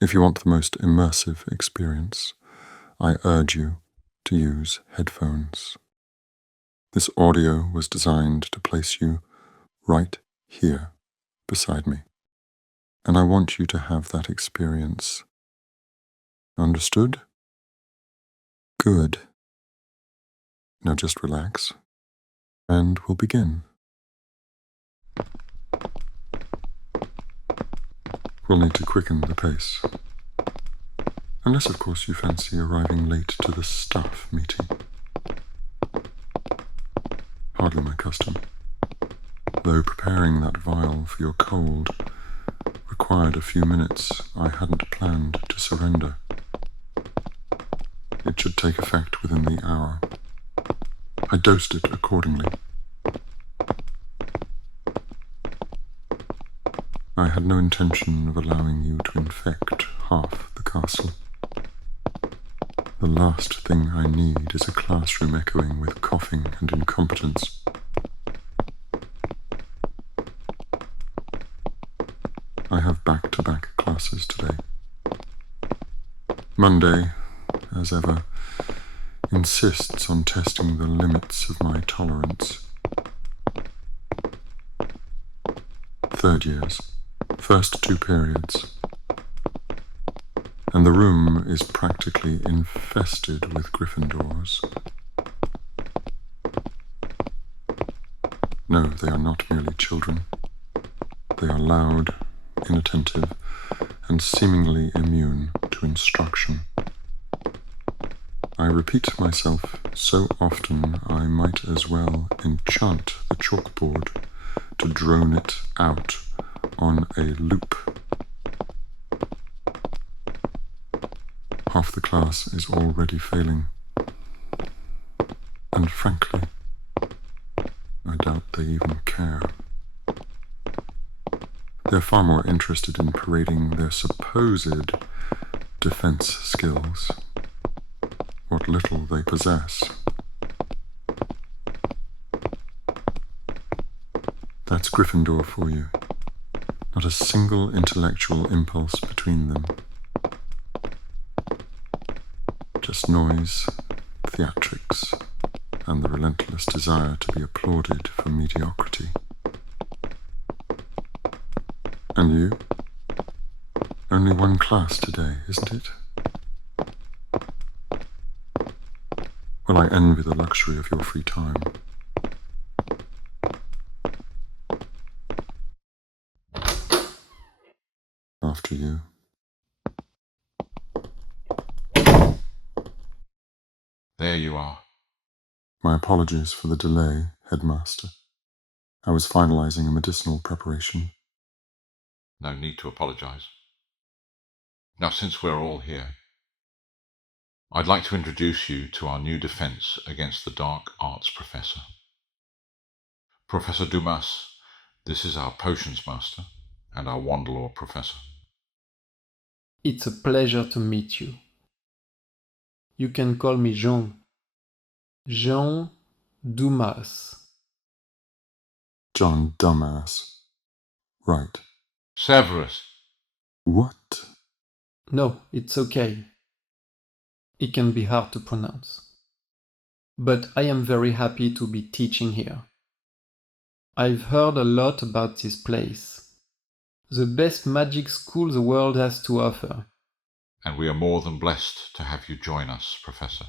If you want the most immersive experience, I urge you to use headphones. This audio was designed to place you right here beside me, and I want you to have that experience. Understood? Good. Now just relax, and we'll begin. We'll need to quicken the pace. Unless, of course, you fancy arriving late to the staff meeting. Hardly my custom, though preparing that vial for your cold required a few minutes I hadn't planned to surrender. It should take effect within the hour. I dosed it accordingly. I had no intention of allowing you to infect half the castle. The last thing I need is a classroom echoing with coughing and incompetence. I have back-to-back classes today. Monday, as ever, insists on testing the limits of my tolerance. Third years, first 2 periods, and the room is practically infested with Gryffindors. No, they are not merely children. They are loud, inattentive, and seemingly immune to instruction. I repeat myself so often I might as well enchant the chalkboard to drone it out on a loop. Half the class is already failing, and frankly, I doubt they even care. They're far more interested in parading their supposed defense skills, what little they possess. That's Gryffindor for you. Not a single intellectual impulse between them. Just noise, theatrics, and the relentless desire to be applauded for mediocrity. And you? Only one class today, isn't it? Well, I envy the luxury of your free time. After you. There you are. My apologies for the delay, Headmaster. I was finalizing a medicinal preparation. No need to apologize. Now, since we're all here, I'd like to introduce you to our new defense against the Dark Arts Professor. Professor Dumas, this is our Potions Master and our Wandlore Professor. It's a pleasure to meet you. You can call me Jean. Jean Dumas. John Dumbass. Right. Severus. What? No, it's okay. It can be hard to pronounce. But I am very happy to be teaching here. I've heard a lot about this place. The best magic school the world has to offer. And we are more than blessed to have you join us, Professor.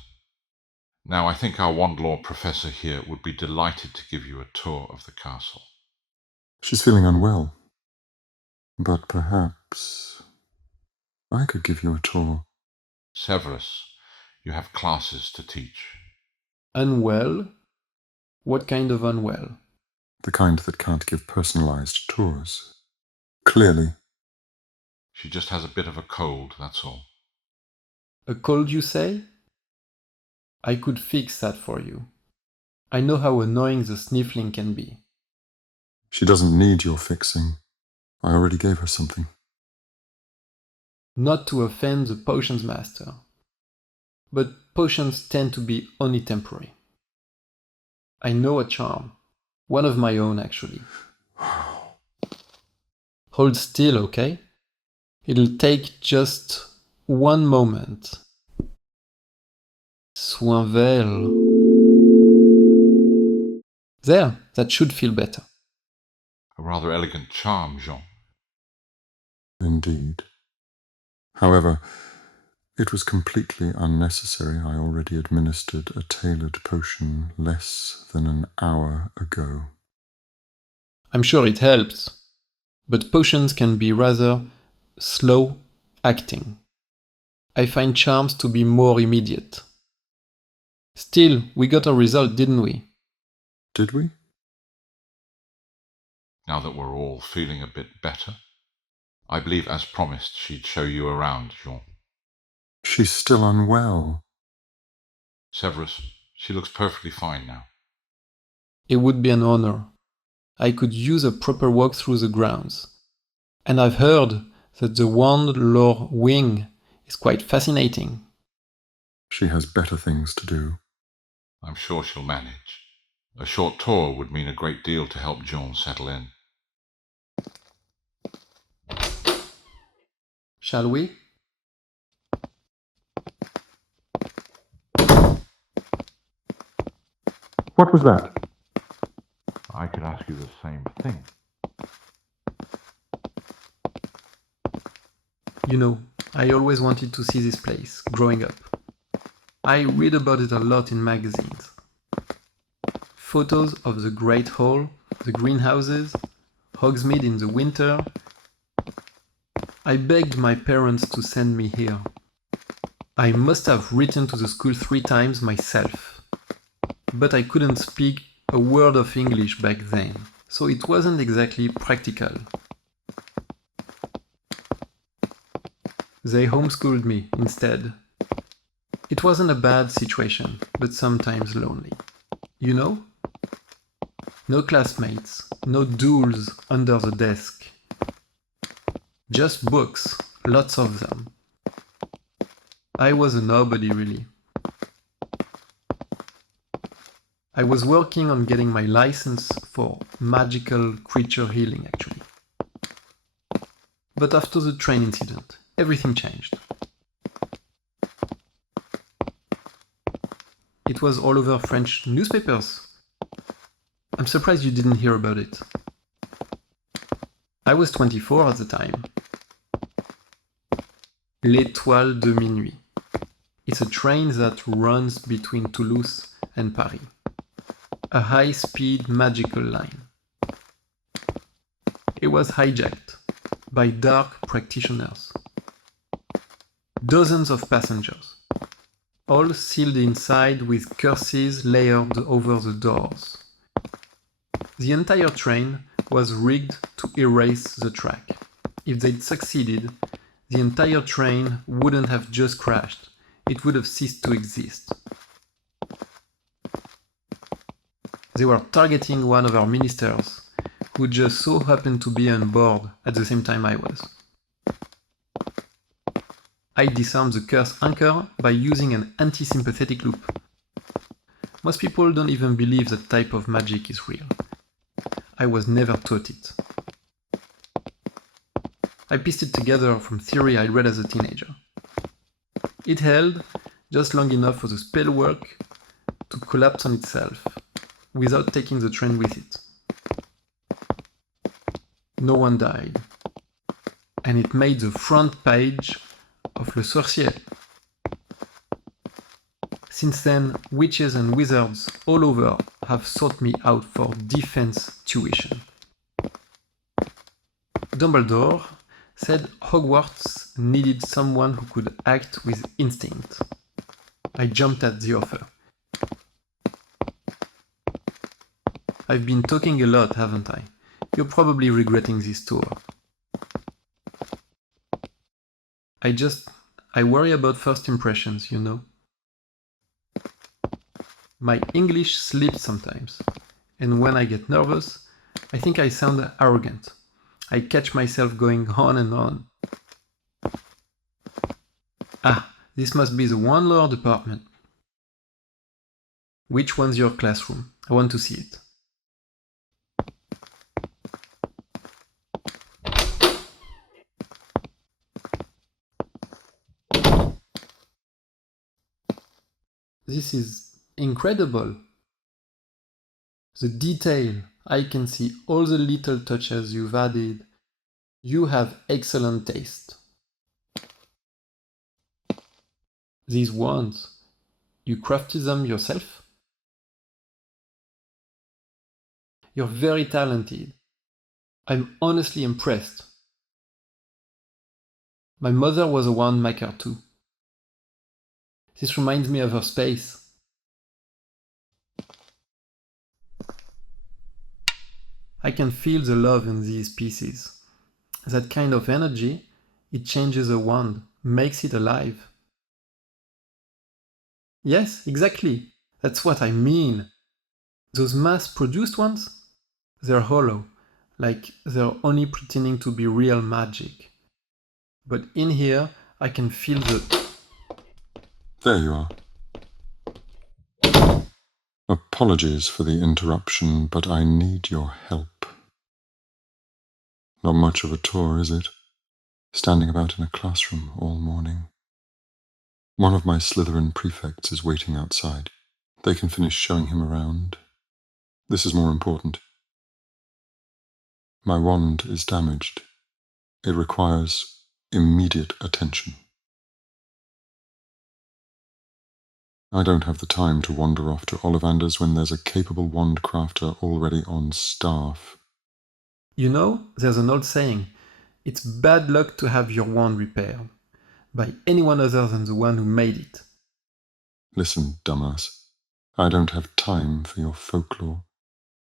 Now, I think our Wandlore Professor here would be delighted to give you a tour of the castle. She's feeling unwell. But perhaps I could give you a tour. Severus, you have classes to teach. Unwell? What kind of unwell? The kind that can't give personalized tours. Clearly. She just has a bit of a cold, that's all. A cold, you say? I could fix that for you. I know how annoying the sniffling can be. She doesn't need your fixing. I already gave her something. Not to offend the potions master, but potions tend to be only temporary. I know a charm. One of my own, actually. Hold still, okay? It'll take just one moment. Soinvel. There, that should feel better. A rather elegant charm, Jean. Indeed. However, it was completely unnecessary. I already administered a tailored potion less than an hour ago. I'm sure it helps, but potions can be rather slow acting. I find charms to be more immediate. Still, we got a result, didn't we? Did we? Now that we're all feeling a bit better, I believe as promised she'd show you around, Jean. She's still unwell. Severus, she looks perfectly fine now. It would be an honor. I could use a proper walk through the grounds. And I've heard that the wandlore wing is quite fascinating. She has better things to do. I'm sure she'll manage. A short tour would mean a great deal to help Jean settle in. Shall we? What was that? I could ask you the same thing. You know, I always wanted to see this place, growing up. I read about it a lot in magazines. Photos of the Great Hall, the greenhouses, Hogsmeade in the winter. I begged my parents to send me here. I must have written to the school 3 times myself. But I couldn't speak a word of English back then, so it wasn't exactly practical. They homeschooled me instead. It wasn't a bad situation, but sometimes lonely. You know? No classmates, no duels under the desk. Just books, lots of them. I was a nobody, really. I was working on getting my license for magical creature healing, actually. But after the train incident, everything changed. It was all over French newspapers. I'm surprised you didn't hear about it. I was 24 at the time. L'Étoile de Minuit. It's a train that runs between Toulouse and Paris. A high-speed magical line. It was hijacked by dark practitioners. Dozens of passengers, all sealed inside with curses layered over the doors. The entire train was rigged to erase the track. If they'd succeeded, the entire train wouldn't have just crashed, it would have ceased to exist. They were targeting one of our ministers, who just so happened to be on board at the same time I was. I disarmed the curse anchor by using an anti-sympathetic loop. Most people don't even believe that type of magic is real. I was never taught it. I pieced it together from theory I read as a teenager. It held just long enough for the spell work to collapse on itself, without taking the train with it. No one died, and it made the front page of Le Sorcier. Since then, witches and wizards all over have sought me out for defense tuition. Dumbledore said Hogwarts needed someone who could act with instinct. I jumped at the offer. I've been talking a lot, haven't I? You're probably regretting this tour. I worry about first impressions, you know? My English slips sometimes, and when I get nervous, I think I sound arrogant. I catch myself going on and on. Ah, this must be the wandlore department. Which one's your classroom? I want to see it. This is incredible. The detail, I can see all the little touches you've added. You have excellent taste. These wands, you crafted them yourself? You're very talented. I'm honestly impressed. My mother was a wand maker too. This reminds me of her space. I can feel the love in these pieces. That kind of energy, it changes a wand, makes it alive. Yes, exactly. That's what I mean. Those mass-produced ones, they're hollow, like they're only pretending to be real magic. But in here, I can feel the... There you are. Apologies for the interruption, but I need your help. Not much of a tour, is it? Standing about in a classroom all morning. One of my Slytherin prefects is waiting outside. They can finish showing him around. This is more important. My wand is damaged. It requires immediate attention. I don't have the time to wander off to Ollivanders when there's a capable wand crafter already on staff. You know, there's an old saying, it's bad luck to have your wand repaired by anyone other than the one who made it. Listen, Dumas, I don't have time for your folklore.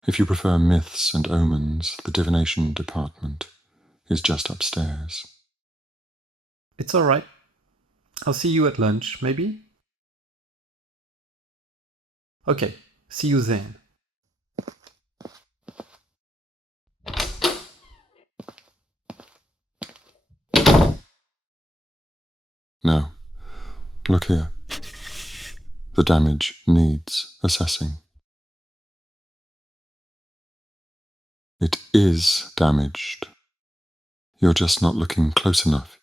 If you prefer myths and omens, the divination department is just upstairs. It's alright. I'll see you at lunch, maybe? Okay, see you then. Now, look here. The damage needs assessing. It is damaged. You're just not looking close enough.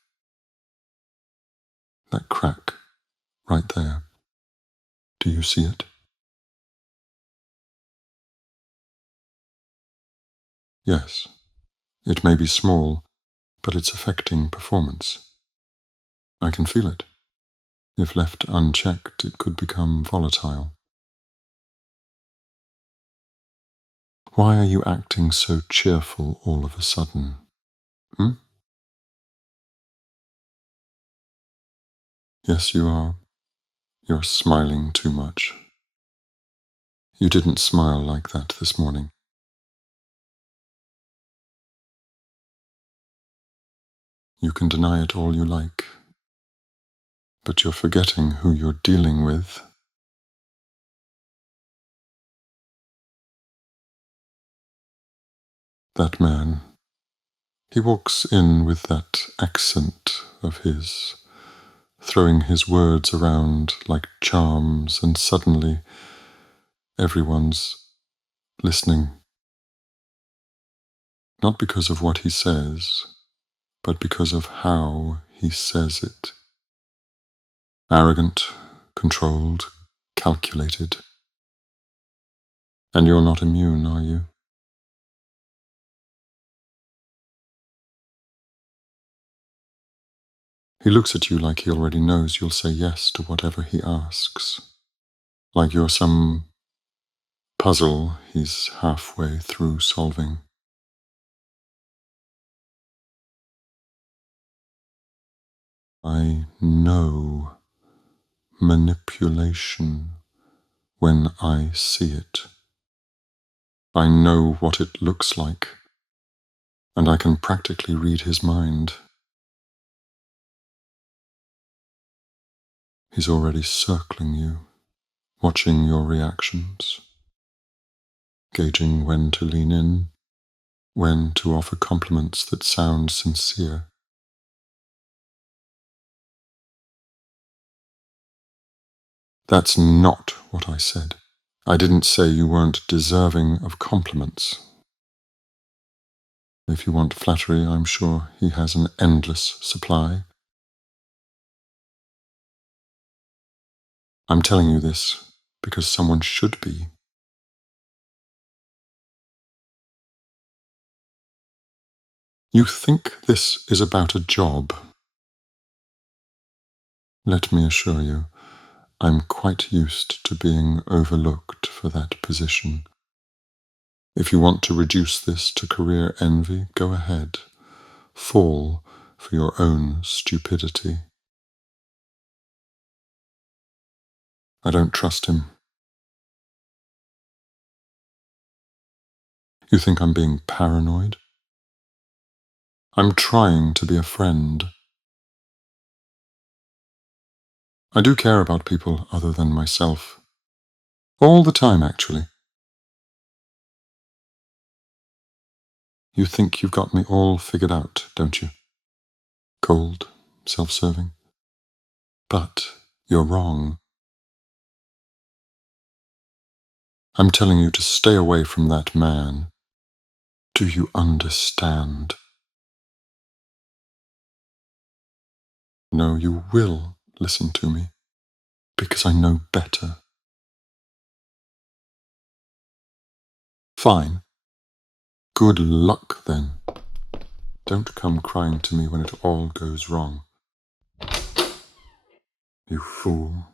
That crack, right there. Do you see it? Yes. It may be small, but it's affecting performance. I can feel it. If left unchecked, it could become volatile. Why are you acting so cheerful all of a sudden? Yes, you are. You're smiling too much. You didn't smile like that this morning. You can deny it all you like, but you're forgetting who you're dealing with. That man, he walks in with that accent of his, throwing his words around like charms, and suddenly everyone's listening. Not because of what he says, but because of how he says it. Arrogant, controlled, calculated. And you're not immune, are you? He looks at you like he already knows you'll say yes to whatever he asks. Like you're some puzzle he's halfway through solving. I know manipulation when I see it. I know what it looks like, and I can practically read his mind. He's already circling you, watching your reactions, gauging when to lean in, when to offer compliments that sound sincere. That's not what I said. I didn't say you weren't deserving of compliments. If you want flattery, I'm sure he has an endless supply. I'm telling you this because someone should be. You think this is about a job. Let me assure you, I'm quite used to being overlooked for that position. If you want to reduce this to career envy, go ahead. Fall for your own stupidity. I don't trust him. You think I'm being paranoid? I'm trying to be a friend. I do care about people other than myself. All the time, actually. You think you've got me all figured out, don't you? Cold, self-serving. But you're wrong. I'm telling you to stay away from that man. Do you understand? No, you will listen to me, because I know better. Fine. Good luck, then. Don't come crying to me when it all goes wrong. You fool.